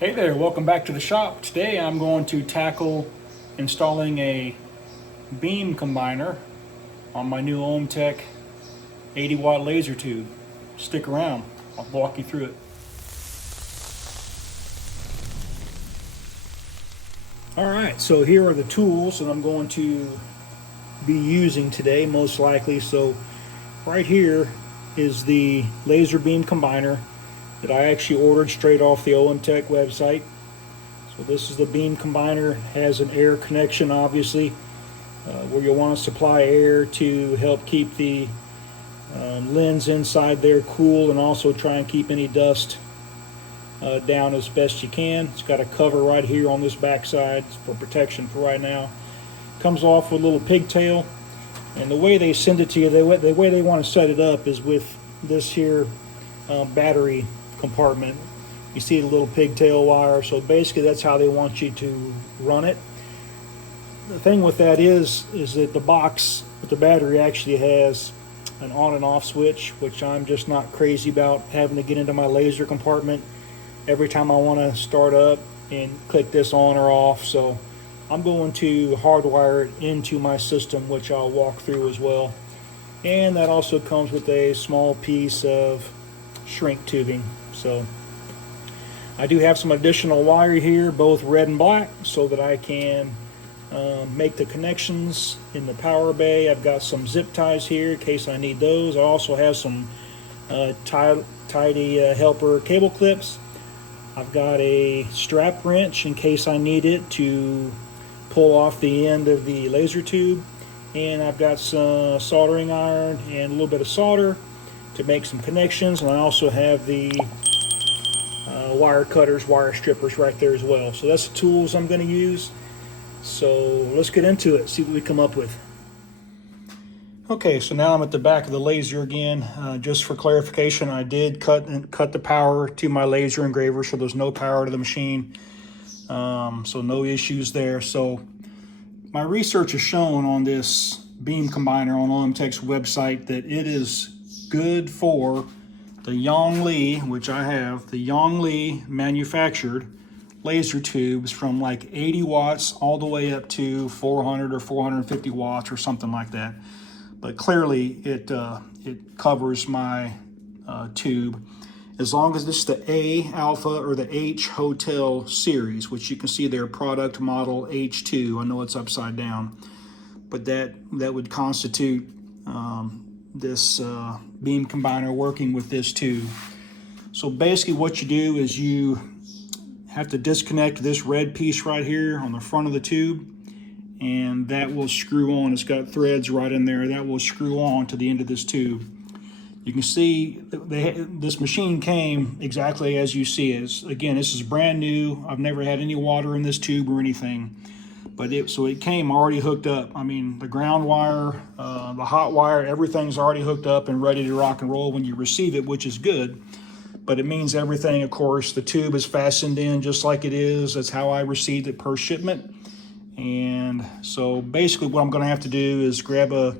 Hey there, welcome back to the shop. Today I'm going to tackle installing a beam combiner on my new OMTech 80 watt laser tube. Stick around, I'll walk you through it. Alright, so here are the tools that I'm going to be using today most likely. So right here is the laser beam combiner that I actually ordered straight off the OMTech website. So this is the beam combiner, has an air connection obviously, where you'll want to supply air to help keep the lens inside there cool and also try and keep any dust down as best you can. It's got a cover right here on this back side for protection for right now. Comes off with a little pigtail, and the way they send it to you, the way they want to set it up is with this here battery compartment. You see the little pigtail wire, so basically that's how they want you to run it. The thing with that is that the box with the battery actually has an on and off switch, which I'm just not crazy about having to get into my laser compartment every time I want to start up and click this on or off. So I'm going to hardwire it into my system, which I'll walk through as well. And that also comes with a small piece of shrink tubing. So I do have some additional wire here, both red and black, so that I can make the connections in the power bay. I've got some zip ties here in case I need those. I also have some tidy helper cable clips. I've got a strap wrench in case I need it to pull off the end of the laser tube. And I've got some soldering iron and a little bit of solder to make some connections. And I also have the wire cutters, wire strippers right there as well. So that's the tools I'm going to use. So let's get into it, see what we come up with. Okay, so now I'm at the back of the laser again. Just for clarification, I did cut the power to my laser engraver, so there's no power to the machine. So no issues there. So my research has shown on this beam combiner on OMTech's website that it is good for the Yongli, which I have, the Yongli manufactured laser tubes from like 80 watts all the way up to 400 or 450 watts or something like that. But clearly it covers my tube as long as it's the A Alpha or the H Hotel series, which you can see their product model H2. I know it's upside down, but that would constitute this beam combiner working with this tube. So basically what you do is you have to disconnect this red piece right here on the front of the tube, and that will screw on. It's got threads right in there that will screw on to the end of this tube. You can see this machine came exactly as you see it. Again, this is brand new. I've never had any water in this tube or anything. But it came already hooked up. I mean, the ground wire, the hot wire, everything's already hooked up and ready to rock and roll when you receive it, which is good. But it means everything, of course, the tube is fastened in just like it is. That's how I received it per shipment. And so basically what I'm gonna have to do is grab a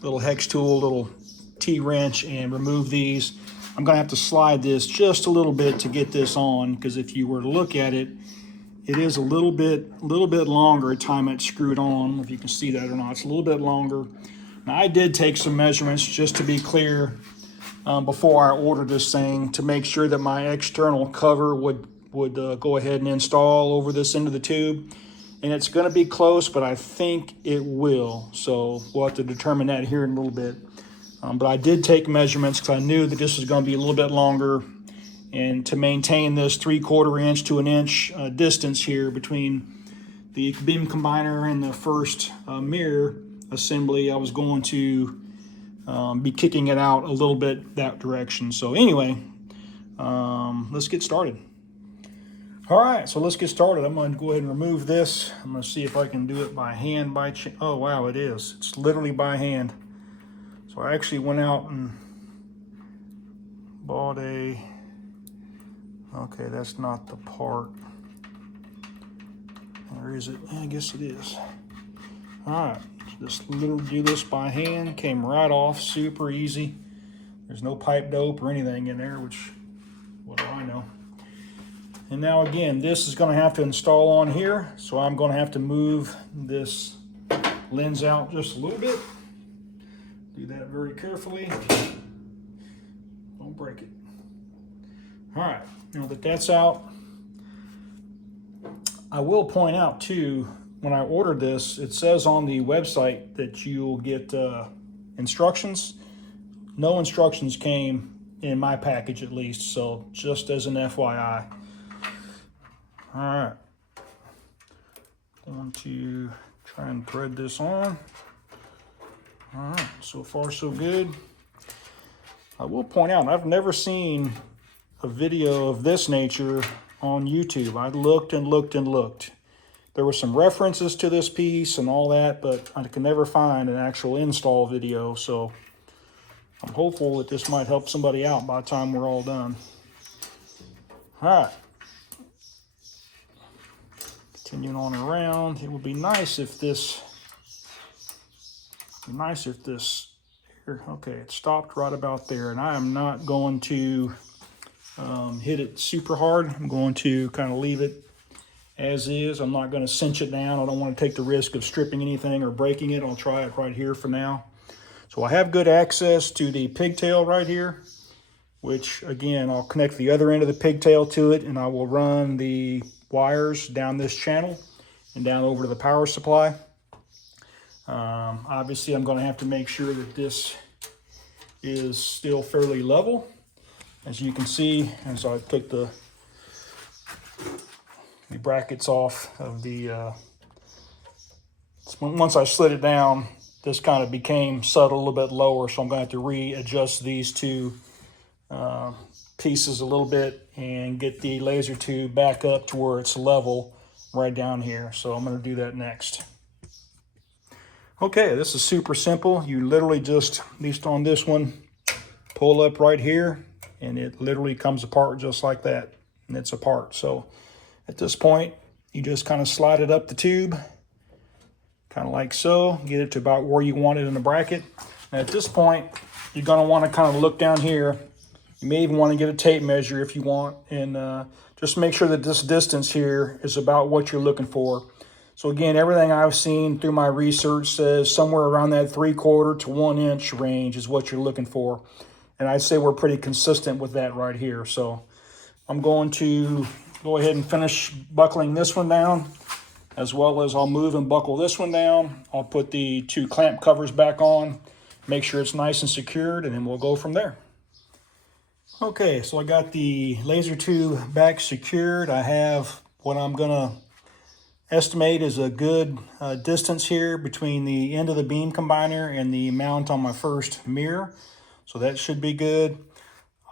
little hex tool, little T-wrench, and remove these. I'm gonna have to slide this just a little bit to get this on, because if you were to look at it, it is a little bit longer time it's screwed on. If you can see that or not, it's a little bit longer. Now I did take some measurements just to be clear before I ordered this thing to make sure that my external cover would go ahead and install over this end of the tube. And it's going to be close, but I think it will. So we'll have to determine that here in a little bit. But I did take measurements because I knew that this was going to be a little bit longer. And to maintain this 3/4 inch to an inch distance here between the beam combiner and the first mirror assembly, I was going to be kicking it out a little bit that direction. So anyway, let's get started. All right, so let's get started. I'm going to go ahead and remove this. I'm going to see if I can do it by hand by chance. Oh, wow, it is. It's literally by hand. So I actually went out and bought a... Okay, that's not the part. Or is it? I guess it is. All right, so just literally do this by hand. Came right off, super easy. There's no pipe dope or anything in there, which, what do I know? And now again, this is going to have to install on here, so I'm going to have to move this lens out just a little bit. Do that very carefully. Don't break it. All right, now that that's out, I will point out too, when I ordered this, it says on the website that you'll get instructions. No instructions came in my package, at least, so just as an FYI. All right, going to try and thread this on. All right, so far so good. I will point out, I've never seen a video of this nature on YouTube. I looked and looked and looked. There were some references to this piece and all that, but I could never find an actual install video, so I'm hopeful that this might help somebody out by the time we're all done. All right. Continuing on around, it would be nice if this, here, okay, it stopped right about there, and I am not going to hit it super hard. I'm going to kind of leave it as is. I'm not going to cinch it down. I don't want to take the risk of stripping anything or breaking it. I'll try it right here for now. So I have good access to the pigtail right here, which again, I'll connect the other end of the pigtail to it, and I will run the wires down this channel and down over to the power supply. Obviously, I'm going to have to make sure that this is still fairly level. As you can see, as I took the brackets off of the, once I slid it down, this kind of became subtle, a little bit lower, so I'm going to have to readjust these two pieces a little bit and get the laser tube back up to where it's level right down here. So I'm going to do that next. Okay, this is super simple. You literally just, at least on this one, pull up right here, and it literally comes apart just like that, and it's apart. So at this point, you just kind of slide it up the tube, kind of like so, get it to about where you want it in the bracket. And at this point, you're going to want to kind of look down here. You may even want to get a tape measure if you want, and just make sure that this distance here is about what you're looking for. So again, everything I've seen through my research says somewhere around that 3/4 to 1 inch range is what you're looking for. And I'd say we're pretty consistent with that right here. So I'm going to go ahead and finish buckling this one down, as well as I'll move and buckle this one down. I'll put the two clamp covers back on, make sure it's nice and secured, and then we'll go from there. Okay, so I got the laser tube back secured. I have what I'm gonna estimate is a good distance here between the end of the beam combiner and the mount on my first mirror. So that should be good.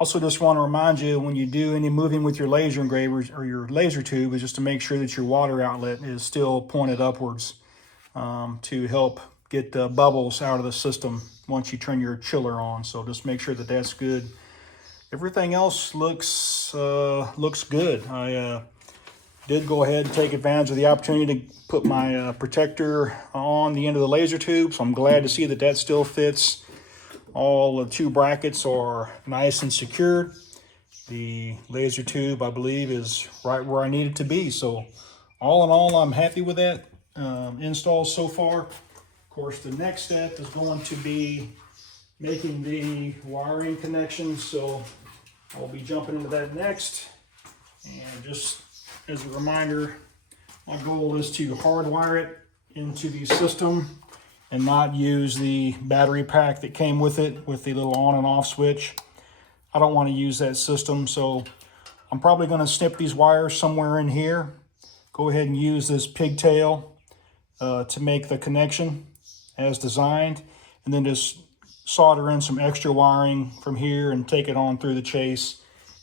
Also just want to remind you, when you do any moving with your laser engravers or your laser tube, is just to make sure that your water outlet is still pointed upwards to help get the bubbles out of the system once you turn your chiller on. So just make sure that that's good. Everything else looks good. I did go ahead and take advantage of the opportunity to put my protector on the end of the laser tube, so I'm glad to see that that still fits. All the two brackets are nice and secured. The laser tube, I believe, is right where I need it to be. So all in all, I'm happy with that install so far. Of course, the next step is going to be making the wiring connections. So I'll be jumping into that next. And just as a reminder, my goal is to hardwire it into the system and not use the battery pack that came with it with the little on and off switch. I don't want to use that system, so I'm probably going to snip these wires somewhere in here. Go ahead and use this pigtail to make the connection as designed, and then just solder in some extra wiring from here and take it on through the chase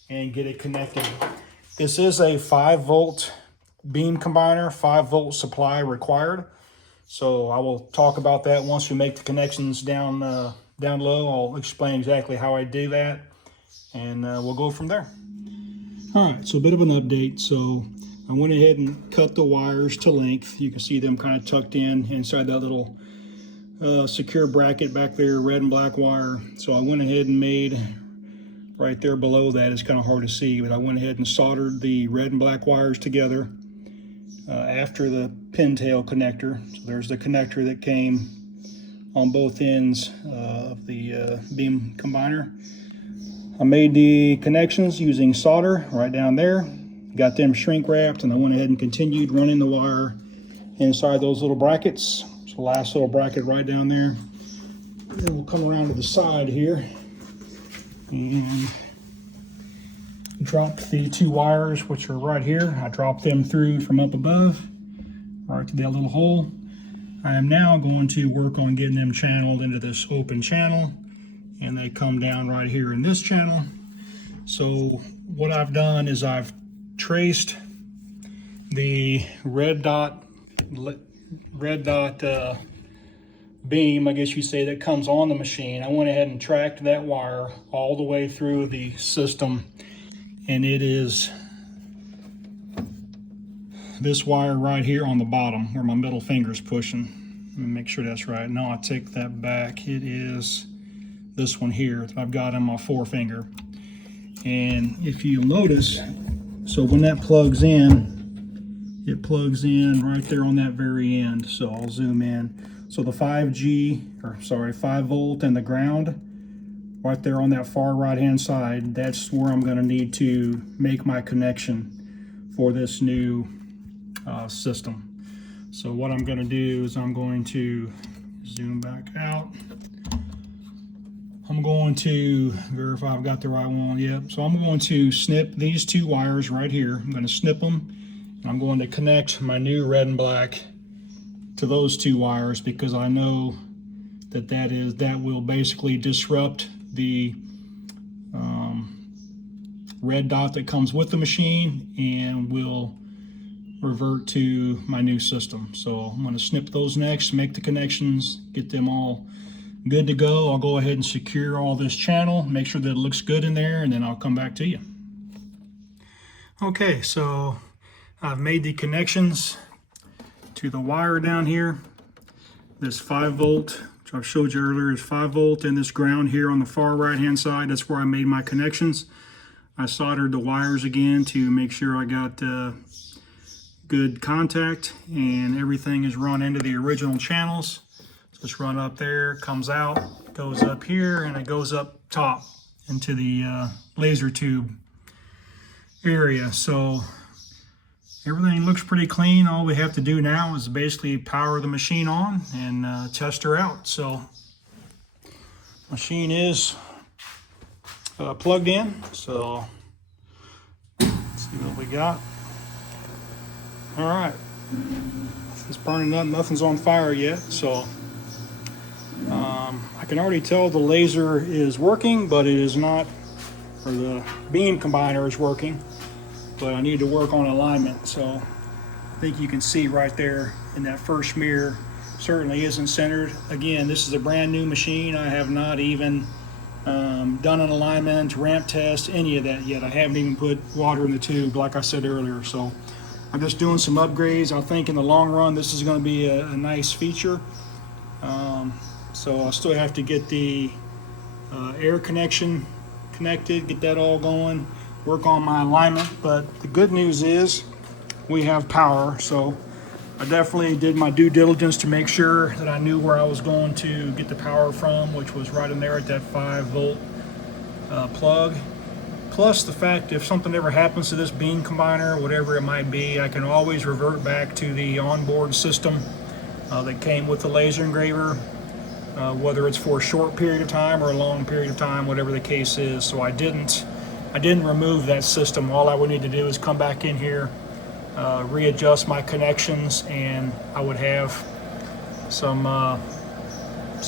and get it connected. This is a 5-volt beam combiner, 5-volt supply required. So I will talk about that once we make the connections down low. I'll explain exactly how I do that, and we'll go from there. All right, so a bit of an update. So I went ahead and cut the wires to length. You can see them kind of tucked in inside that little secure bracket back there, red and black wire. So I went ahead and made right there below that is kind of hard to see, but I went ahead and soldered the red and black wires together after the pintail connector. So there's the connector that came on both ends of the beam combiner. I made the connections using solder right down there, got them shrink wrapped, and I went ahead and continued running the wire inside those little brackets. So the last little bracket right down there. Then we'll come around to the side here and drop the 2 wires, which are right here. I dropped them through from up above right to that little hole. I am now going to work on getting them channeled into this open channel, and they come down right here in this channel. So what I've done is I've traced the red dot beam, I guess you say, that comes on the machine. I went ahead and tracked that wire all the way through the system, and it is this wire right here on the bottom where my middle finger is pushing. Let me make sure that's right. No, I take that back. It is this one here that I've got on my forefinger. And if you'll notice, so when that plugs in, it plugs in right there on that very end. So I'll zoom in. So the 5 volt and the ground right there on that far right hand side, that's where I'm going to need to make my connection for this new system. So what I'm going to do is I'm going to zoom back out. I'm going to verify I've got the right one. Yep. So I'm going to snip these 2 wires right here. I'm going to snip them. I'm going to connect my new red and black to those 2 wires, because I know that will basically disrupt the red dot that comes with the machine and will revert to my new system. So I'm going to snip those next, make the connections, get them all good to go. I'll go ahead and secure all this channel, make sure that it looks good in there, and then I'll come back to you. Okay, so I've made the connections to the wire down here. This 5 volt, which I showed you earlier, is 5 volt, and this ground here on the far right hand side, that's where I made my connections. I soldered the wires again to make sure I got good contact, and everything is run into the original channels. So it's run up there, comes out, goes up here, and it goes up top into the laser tube area. So everything looks pretty clean. All we have to do now is basically power the machine on and test her out. So machine is plugged in, so let's see what we got. All right, it's burning up, nothing's on fire yet, so I can already tell the laser is working, but it is not, or the beam combiner is working, but I need to work on alignment. So I think you can see right there in that first mirror, certainly isn't centered. Again, this is a brand new machine. I have not even done an alignment, ramp test, any of that yet. I haven't even put water in the tube, like I said earlier. So I'm just doing some upgrades. I think in the long run, this is going to be a nice feature. So I'll still have to get the air connection connected, get that all going, work on my alignment. But the good news is we have power. So I definitely did my due diligence to make sure that I knew where I was going to get the power from, which was right in there at that 5 volt plug. Plus the fact, if something ever happens to this beam combiner, whatever it might be, I can always revert back to the onboard system that came with the laser engraver, whether it's for a short period of time or a long period of time, whatever the case is. So I didn't remove that system. All I would need to do is come back in here, readjust my connections, and I would have some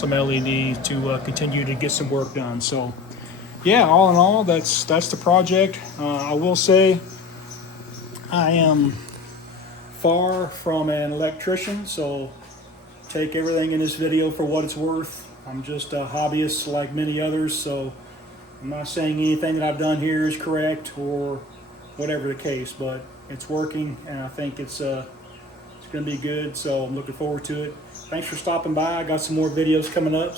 LED to continue to get some work done. So yeah, all in all, that's the project. I will say I am far from an electrician, so take everything in this video for what it's worth. I'm just a hobbyist like many others, so I'm not saying anything that I've done here is correct or whatever the case, but it's working, and I think it's going to be good, so I'm looking forward to it. Thanks for stopping by. I got some more videos coming up.